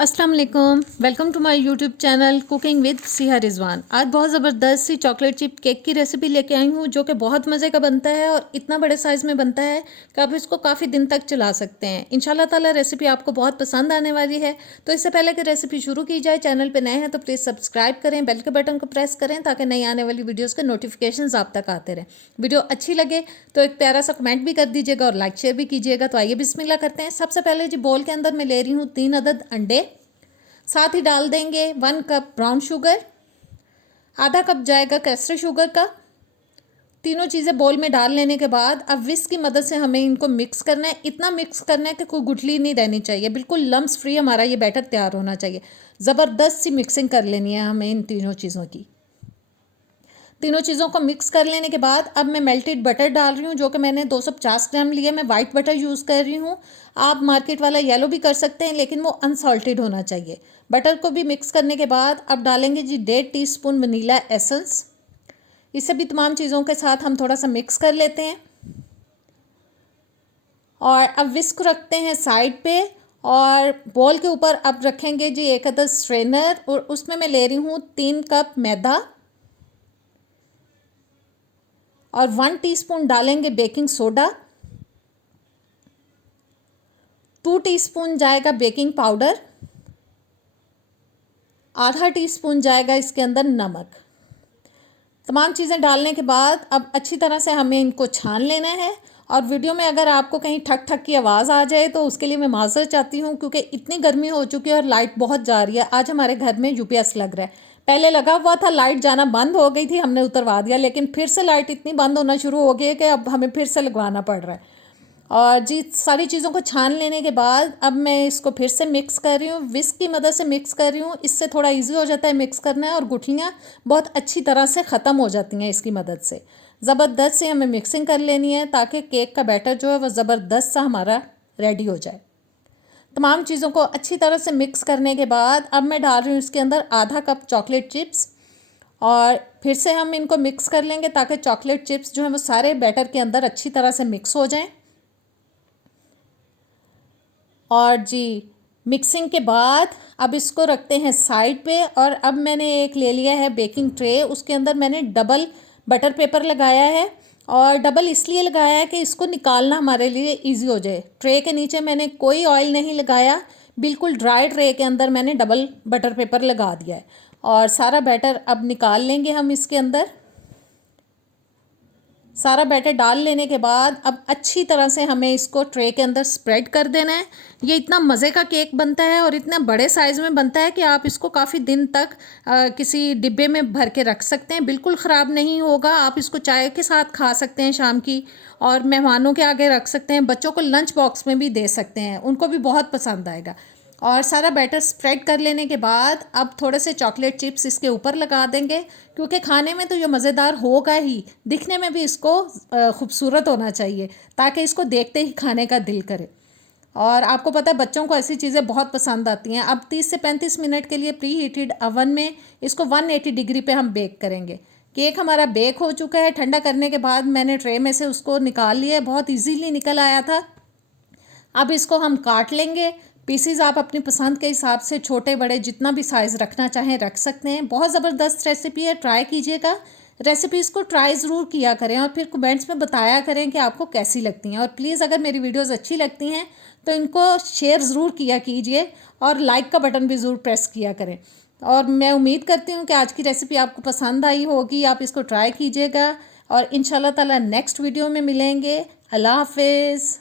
अस्सलाम वालेकुम, welcome to my YouTube channel cooking with Siha Rizwan. आज बहुत ज़बरदस्त सी चॉकलेट चिप केक की रेसिपी लेके आई हूँ जो कि बहुत मज़े का बनता है और इतना बड़े साइज़ में बनता है कि आप इसको काफ़ी दिन तक चला सकते हैं। इंशाल्लाह ताला रेसिपी आपको बहुत पसंद आने वाली है। तो इससे पहले कि रेसिपी शुरू की जाए, चैनल पर नए हैं तो प्लीज़ सब्सक्राइब करें, बेल के बटन को प्रेस करें ताकि नई आने वाली वीडियोज़ के नोटिफिकेशन आप तक आते रहें। वीडियो अच्छी लगे तो एक प्यारा सा कमेंट भी कर दीजिएगा और लाइक शेयर भी कीजिएगा। तो आइए बिस्मिल्लाह करते हैं। सबसे पहले जी बोल के अंदर मैं ले रही हूँ 3 अदद अंडे, साथ ही डाल देंगे 1 कप ब्राउन शुगर, आधा कप जाएगा कैस्टर शुगर का। तीनों चीज़ें बोल में डाल लेने के बाद अब विस्क की मदद से हमें इनको मिक्स करना है। इतना मिक्स करना है कि कोई गुठली नहीं रहनी चाहिए, बिल्कुल लम्स फ्री हमारा ये बैटर तैयार होना चाहिए। ज़बरदस्त सी मिक्सिंग कर लेनी है हमें इन तीनों चीज़ों की। तीनों चीज़ों को मिक्स कर लेने के बाद अब मैं मेल्टेड बटर डाल रही हूँ जो कि मैंने 250 ग्राम लिया। मैं वाइट बटर यूज़ कर रही हूँ, आप मार्केट वाला येलो भी कर सकते हैं लेकिन वो अनसॉल्टेड होना चाहिए। बटर को भी मिक्स करने के बाद अब डालेंगे जी 1.5 टीस्पून वनीला एसेंस। इसे भी तमाम चीज़ों के साथ हम थोड़ा सा मिक्स कर लेते हैं और अब विस्क रखते हैं साइड पे और बोल के ऊपर अब रखेंगे जी 1 अदद स्ट्रेनर और उसमें मैं ले रही हूँ 3 कप मैदा और 1 टीस्पून डालेंगे बेकिंग सोडा, 2 टीस्पून जाएगा बेकिंग पाउडर, आधा टीस्पून जाएगा इसके अंदर नमक। तमाम चीज़ें डालने के बाद अब अच्छी तरह से हमें इनको छान लेना है। और वीडियो में अगर आपको कहीं ठक ठक की आवाज़ आ जाए तो उसके लिए मैं माज़रत चाहती हूँ क्योंकि इतनी गर्मी हो चुकी है और लाइट बहुत जा रही है। आज हमारे घर में यूपीएस लग रहा है, पहले लगा हुआ था, लाइट जाना बंद हो गई थी, हमने उतरवा दिया, लेकिन फिर से लाइट इतनी बंद होना शुरू हो गई है कि अब हमें फिर से लगवाना पड़ रहा है। और जी सारी चीज़ों को छान लेने के बाद अब मैं इसको फिर से मिक्स कर रही हूँ, विस्क की मदद से मिक्स कर रही हूँ। इससे थोड़ा इजी हो जाता है मिक्स करना है और गुठलियाँ बहुत अच्छी तरह से ख़त्म हो जाती हैं इसकी मदद से। ज़बरदस्त से हमें मिक्सिंग कर लेनी है ताकि केक का बैटर जो है वह ज़बरदस्त सा हमारा रेडी हो जाए। तमाम चीज़ों को अच्छी तरह से मिक्स करने के बाद अब मैं डाल रही हूँ इसके अंदर आधा कप चॉकलेट चिप्स और फिर से हम इनको मिक्स कर लेंगे ताकि चॉकलेट चिप्स जो है वो सारे बैटर के अंदर अच्छी तरह से मिक्स हो जाएं। और जी मिक्सिंग के बाद अब इसको रखते हैं साइड पे और अब मैंने एक ले लिया है बेकिंग ट्रे, उसके अंदर मैंने डबल बटर पेपर लगाया है और डबल इसलिए लगाया है कि इसको निकालना हमारे लिए इजी हो जाए। ट्रे के नीचे मैंने कोई ऑयल नहीं लगाया, बिल्कुल ड्राई ट्रे के अंदर मैंने डबल बटर पेपर लगा दिया है और सारा बैटर अब निकाल लेंगे हम इसके अंदर। सारा बैटर डाल लेने के बाद अब अच्छी तरह से हमें इसको ट्रे के अंदर स्प्रेड कर देना है। ये इतना मज़े का केक बनता है और इतना बड़े साइज़ में बनता है कि आप इसको काफ़ी दिन तक किसी डिब्बे में भर के रख सकते हैं, बिल्कुल ख़राब नहीं होगा। आप इसको चाय के साथ खा सकते हैं शाम की, और मेहमानों के आगे रख सकते हैं, बच्चों को लंच बॉक्स में भी दे सकते हैं, उनको भी बहुत पसंद आएगा। और सारा बैटर स्प्रेड कर लेने के बाद अब थोड़े से चॉकलेट चिप्स इसके ऊपर लगा देंगे क्योंकि खाने में तो ये मज़ेदार होगा ही, दिखने में भी इसको खूबसूरत होना चाहिए ताकि इसको देखते ही खाने का दिल करे। और आपको पता है बच्चों को ऐसी चीज़ें बहुत पसंद आती हैं। अब 30 से 35 मिनट के लिए प्री हीटेड अवन में इसको 180 डिग्री पे हम बेक करेंगे। केक हमारा बेक हो चुका है। ठंडा करने के बाद मैंने ट्रे में से उसको निकाल लिया, बहुत ईजीली निकल आया था। अब इसको हम काट लेंगे। पीसीज आप अपनी पसंद के हिसाब से छोटे बड़े जितना भी साइज़ रखना चाहें रख सकते हैं। बहुत ज़बरदस्त रेसिपी है, ट्राई कीजिएगा। रेसिपीज़ को ट्राई ज़रूर किया करें और फिर कमेंट्स में बताया करें कि आपको कैसी लगती हैं। और प्लीज़ अगर मेरी वीडियोस अच्छी लगती हैं तो इनको शेयर ज़रूर किया कीजिए और लाइक का बटन भी ज़रूर प्रेस किया करें। और मैं उम्मीद करती हूँ कि आज की रेसिपी आपको पसंद आई होगी, आप इसको ट्राई कीजिएगा और इंशाल्लाह ताला नेक्स्ट वीडियो में मिलेंगे। अल्लाह हाफिज़।